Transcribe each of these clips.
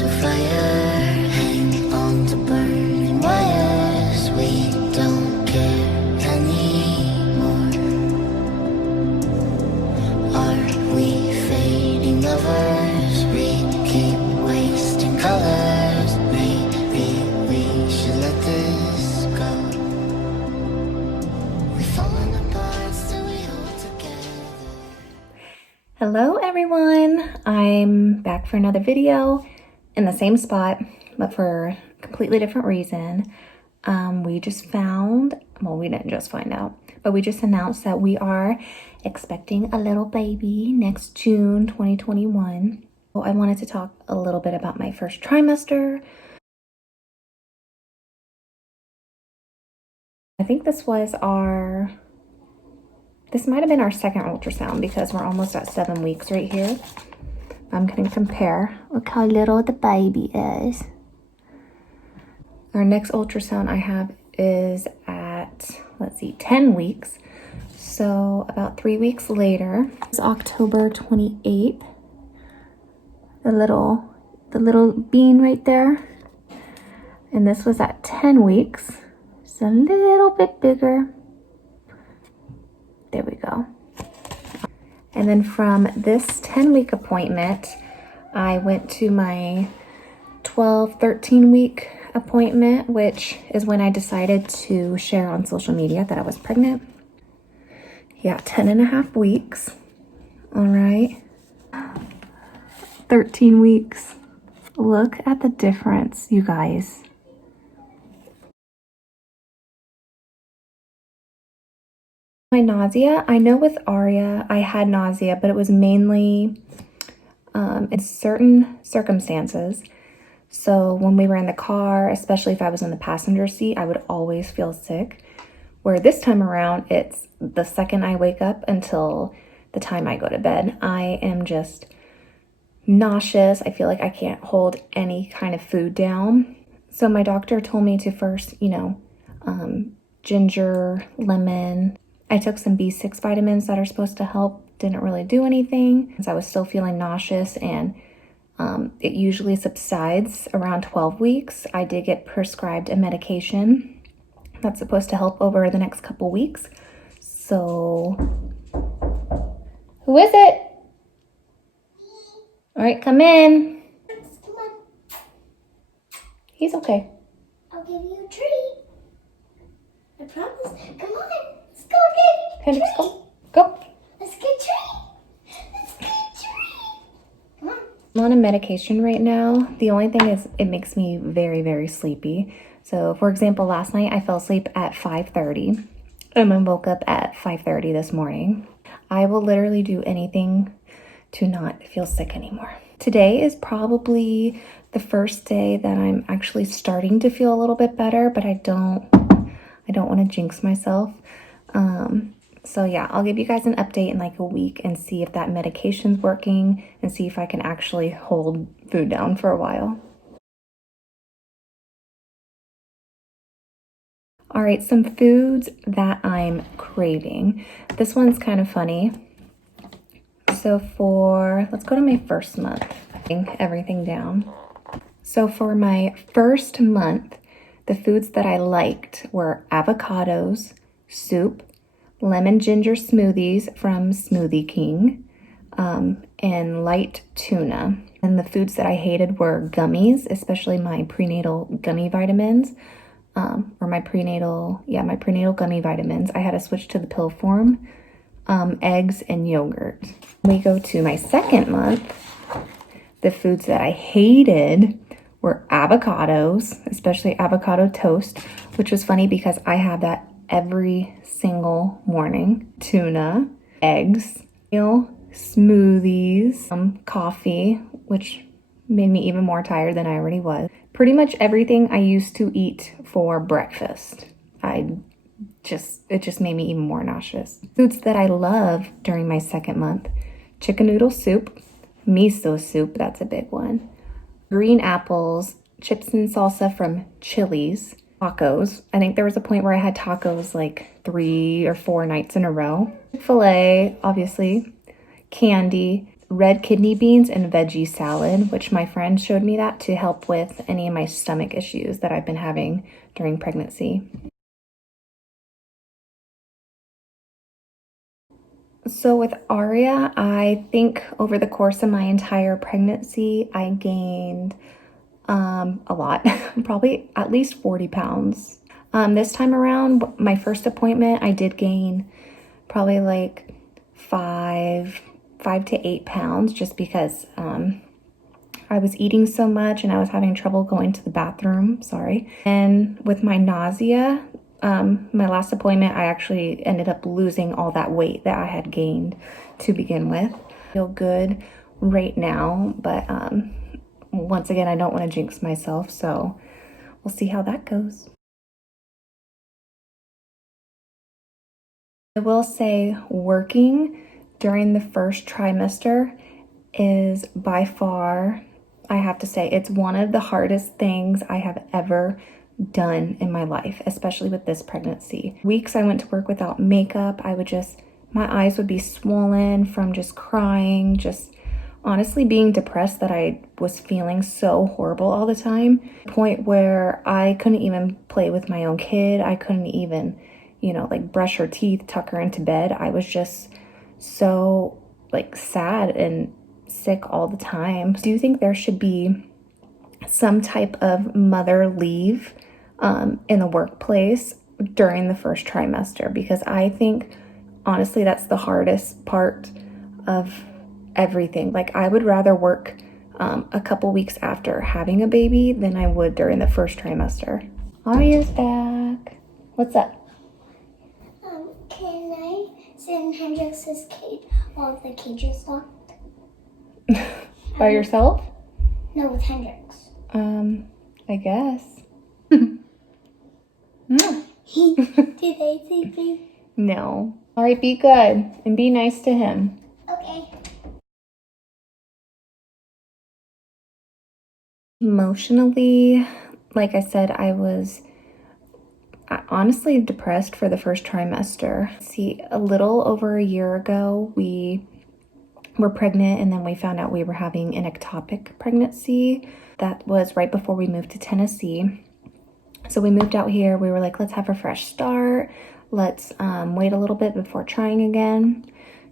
Hearts of fire hang on to burning wires. We don't care anymore. Are we fading lovers? We keep wasting colors. Maybe we should let this go. We've fallen apart, still we hold together. Hello everyone, I'm back for another video in the same spot, but for a completely different reason. We just found, well, we didn't just find out, but we just announced that we are expecting a little baby next June 2021. So I wanted to talk a little bit about my first trimester. I think this might have been our second ultrasound because we're almost at 7 weeks right here. I'm gonna compare. Look how little the baby is. Our next ultrasound I have is at, let's see, 10 weeks. So about 3 weeks later, it's October 28th. The little bean right there. And this was at 10 weeks. It's a little bit bigger. There we go. And then from this 10-week appointment, I went to my 13 week appointment, which is when I decided to share on social media that I was pregnant. Yeah, 10.5 weeks. All right. 13 weeks. Look at the difference, you guys. My nausea, I know with Aria, I had nausea, but it was mainly in certain circumstances. So when we were in the car, especially if I was in the passenger seat, I would always feel sick. Where this time around, it's the second I wake up until the time I go to bed. I am just nauseous. I feel like I can't hold any kind of food down. So my doctor told me to first, ginger, lemon. I took some B6 vitamins that are supposed to help. Didn't really do anything because I was still feeling nauseous, and it usually subsides around 12 weeks. I did get prescribed a medication that's supposed to help over the next couple weeks. So, who is it? All right, come in. Come on. He's okay. I'll give you a treat. I promise. Come on. Let's go get Okay, a let's treat. go. Let's get a treat. Let's get a treat. Come on. I'm on a medication right now. The only thing is it makes me very, very sleepy. So for example, last night I fell asleep at 5:30 and then woke up at 5:30 this morning. I will literally do anything to not feel sick anymore. Today is probably the first day that I'm actually starting to feel a little bit better, but I don't want to jinx myself. So yeah, I'll give you guys an update in like a week and see if that medication's working and see if I can actually hold food down for a while. All right, some foods that I'm craving. This one's kind of funny. So let's go to my first month, everything down. So for my first month, the foods that I liked were avocados, soup, lemon ginger smoothies from Smoothie King, and light tuna. And the foods that I hated were gummies, especially my prenatal gummy vitamins, my prenatal gummy vitamins. I had to switch to the pill form, eggs and yogurt. When we go to my second month, the foods that I hated were avocados, especially avocado toast, which was funny because I have that every single morning. Tuna, eggs, smoothies, coffee, which made me even more tired than I already was. Pretty much everything I used to eat for breakfast. It just made me even more nauseous. Foods that I love during my second month: chicken noodle soup, miso soup, that's a big one, green apples, chips and salsa from Chili's, tacos. I think there was a point where I had tacos like 3 or 4 nights in a row. Chick-fil-A, obviously, candy, red kidney beans and veggie salad, which my friend showed me that to help with any of my stomach issues that I've been having during pregnancy. So with Aria, I think over the course of my entire pregnancy, I gained a lot, probably at least 40 pounds. This time around, my first appointment, I did gain probably like 5 to 8 pounds just because I was eating so much and I was having trouble going to the bathroom, sorry. And with my nausea, my last appointment, I actually ended up losing all that weight that I had gained to begin with. I feel good right now, but once again, I don't want to jinx myself, so we'll see how that goes. I will say working during the first trimester is by far, I have to say, it's one of the hardest things I have ever done in my life, especially with this pregnancy. Weeks I went to work without makeup. My eyes would be swollen from just crying, just honestly being depressed that I was feeling so horrible all the time. Point where I couldn't even play with my own kid. I couldn't even, like brush her teeth, tuck her into bed. I was just so like sad and sick all the time. Do you think there should be some type of mother leave in the workplace during the first trimester? Because I think honestly that's the hardest part of everything. Like I would rather work a couple weeks after having a baby than I would during the first trimester. Aria's back. What's up? Can I sit in Hendrix's cage while the cage is locked? By yourself? No, with Hendrix. I guess. Do they see me? No. All right, be good and be nice to him. Okay. Emotionally, like I said, I was honestly depressed for the first trimester. See, a little over a year ago, we were pregnant and then we found out we were having an ectopic pregnancy. That was right before we moved to Tennessee. So we moved out here. We were like, let's have a fresh start. Let's wait a little bit before trying again.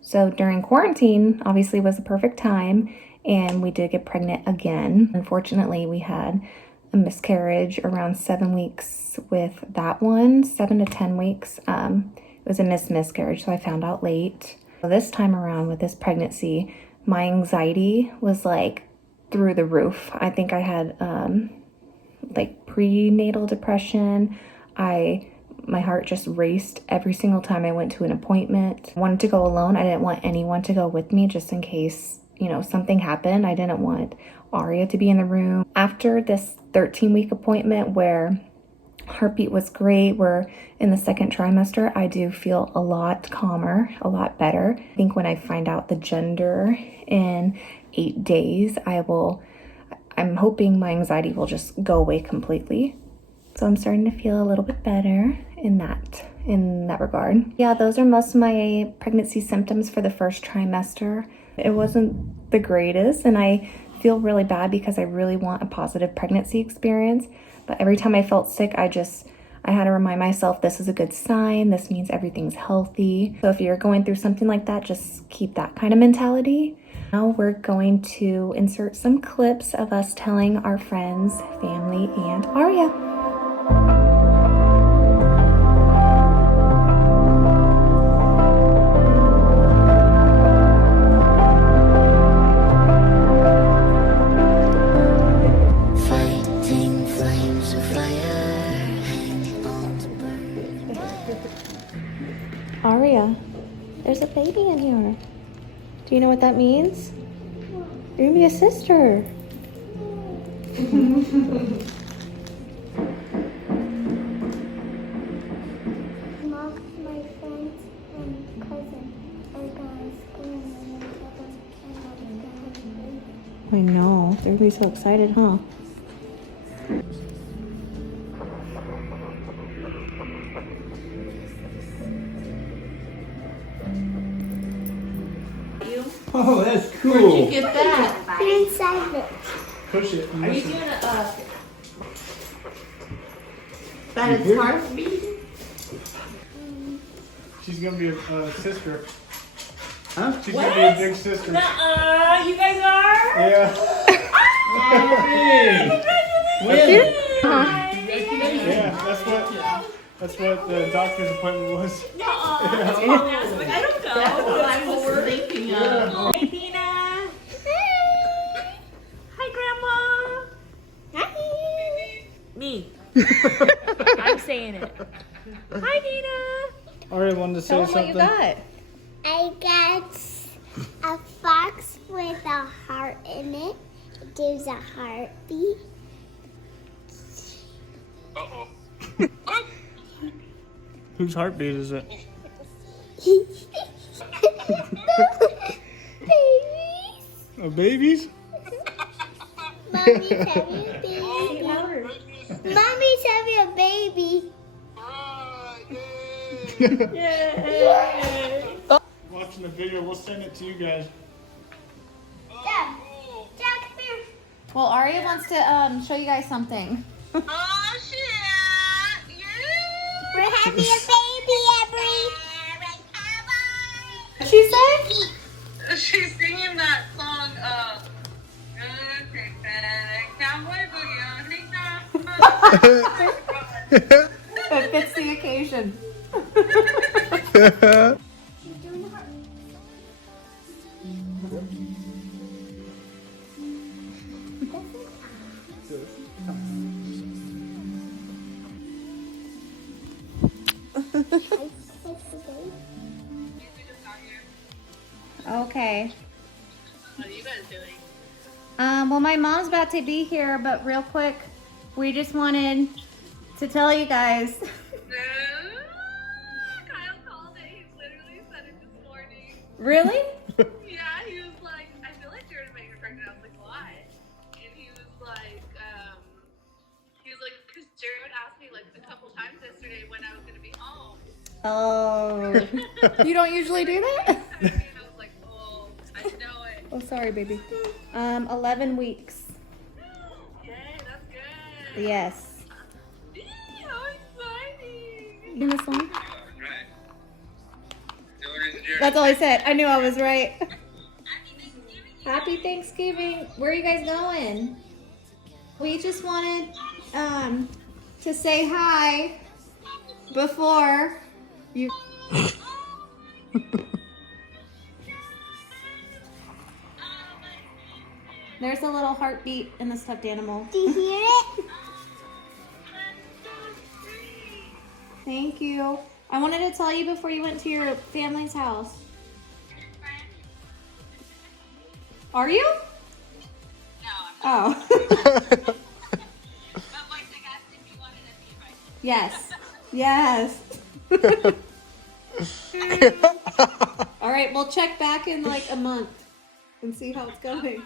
So during quarantine, obviously was the perfect time. And we did get pregnant again. Unfortunately, we had a miscarriage around 7 weeks with that one, 7 to 10 weeks. It was a miscarriage, so I found out late. This time around with this pregnancy, my anxiety was like through the roof. I think I had like prenatal depression. My heart just raced every single time I went to an appointment. I wanted to go alone. I didn't want anyone to go with me just in case, something happened. I didn't want Aria to be in the room. After this 13-week appointment where heartbeat was great, we're in the second trimester, I do feel a lot calmer, a lot better. I think when I find out the gender in 8 days, I'm hoping my anxiety will just go away completely. So I'm starting to feel a little bit better in that regard. Yeah, those are most of my pregnancy symptoms for the first trimester. It wasn't the greatest, and I feel really bad because I really want a positive pregnancy experience. But every time I felt sick, I had to remind myself this is a good sign. This means everything's healthy. So if you're going through something like that, just keep that kind of mentality. Now we're going to insert some clips of us telling our friends, family, and Aria. Fighting flames of fire, hang on to burn. Aria, there's a baby in here. Do you know what that means? You're gonna be a sister. Mom, my friends and cousin are going to school and I know. They're gonna be so excited, huh? Oh, that's cool. Cool. Get that. Inside it. Push it. Are you doing that is heartbeat? She's gonna be a sister. Huh? She's gonna be a big sister. Nuh-uh, you guys are? Yeah. When? Yeah, that's what the doctor's appointment was. I don't know. I was thinking of. Hey, Dina. Hi, Grandma. Hi. Me. I'm saying it. Hi, Dina. Already wanted to say Tell them what something. you got. I got a fox with a heart in it. It gives a heartbeat. Whose heartbeat is it? Babies. A baby's? Mommy's having a baby. Mommy's having a baby. Watching the video, we'll send it to you guys. Dad, Dad, come here. Well, Aria wants to show you guys something. Oh shit! We're having a baby, Every. What'd she say? She's singing that song, Cowboy Boogie. That fits the occasion. She's doing the heart. Okay. What are you guys doing? Well, my mom's about to be here, but real quick, we just wanted to tell you guys. Kyle called it. He literally said it this morning. Really? Yeah, he was like, I feel like you're gonna make her pregnant. I was like, why? And he was like, because Jared asked me like a couple times yesterday when I was gonna be home. Oh. You don't usually do that? And I was like, oh, I know it. Oh, sorry, baby. 11 weeks. Yay, that's good. Yes. Eee, how exciting. You this one? Right. The only reason Jared- That's all I said. I knew I was right. Happy Thanksgiving. Happy Thanksgiving. Where are you guys going? We just wanted to say hi before you. There's a little heartbeat in the stuffed animal. Do you hear it? Thank you. I wanted to tell you before you went to your family's house. Are you? No, I'm Oh. but like I asked if you wanted to be right. Yes. Yes. All right, we'll check back in like a month and see how it's going.